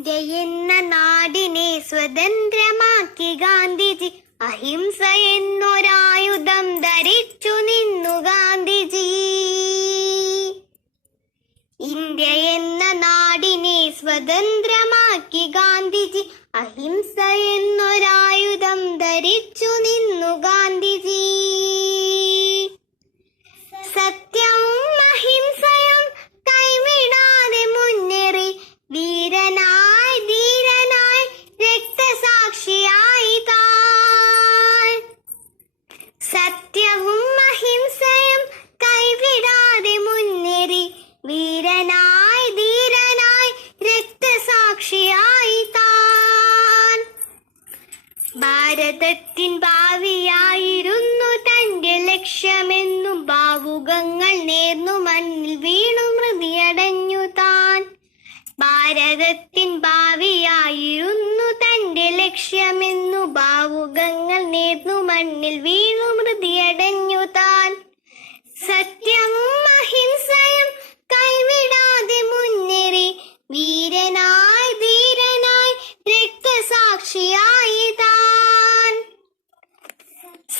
India എന്ന നാടിനെ സ്വതന്ത്രമാക്കി ഗാന്ധിജി. അഹിംസ എന്നൊരായുധം ധരിച്ചു നിന്നു ഗാന്ധിജി. ഇന്ത്യ എന്ന നാടിനെ സ്വതന്ത്രമാക്കി ഗാന്ധിജി. അഹിംസ എന്നൊരായുധം ധരിച്ചു നിന്നു ഗാന്ധിജി. സത്യവും അഹിംസയും കൈവിടാതെ മുന്നേറി വീരനായി ധീരനായി രക്തസാക്ഷിയായി താൻ. സത്യവും അഹിംസയും കൈവിടാതെ മുന്നേറി വീരനായി ധീരനായി രക്തസാക്ഷിയായി താൻ. ഭാരതത്തിൻ ഭാവിയായിരുന്നു തന്റെ ലക്ഷ്യമെന്നും ഭാവുകങ്ങൾ നേർന്നു മണ്ണിൽ വീണു മൃതിയടഞ്ഞു താൻ. ഭാരതത്തിൻ ഭാവിയായിരുന്നു തന്റെ ലക്ഷ്യമെന്നു ഭാവുകങ്ങൾ നേർന്നു മണ്ണിൽ വീണു മൃതിയടഞ്ഞു താൻ. സത്യവും അഹിംസയും കൈവിടാതെ മുന്നേറി വീരനായി ധീരനായി രക്തസാക്ഷിയായി താൻ.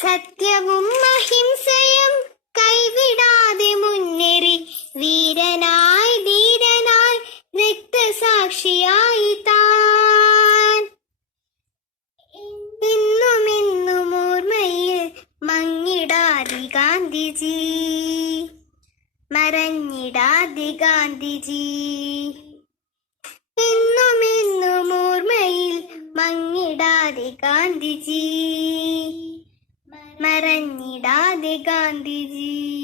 സത്യവും അഹിംസയും കൈവിടാതെ മുന്നേറി വീരനായി ധീരനായി രക്തസാക്ഷിയായി താൻ. ഇന്നുമെന്നും ഓർമ്മയിൽ മങ്ങിടാതെ ഗാന്ധിജി, മറഞ്ഞിടാതെ ഗാന്ധിജി. എന്നുമെന്നും ഓർമ്മയിൽ മങ്ങിടാതെ ഗാന്ധിജി, മറഞ്ഞിടാതെ ഗാന്ധിജി.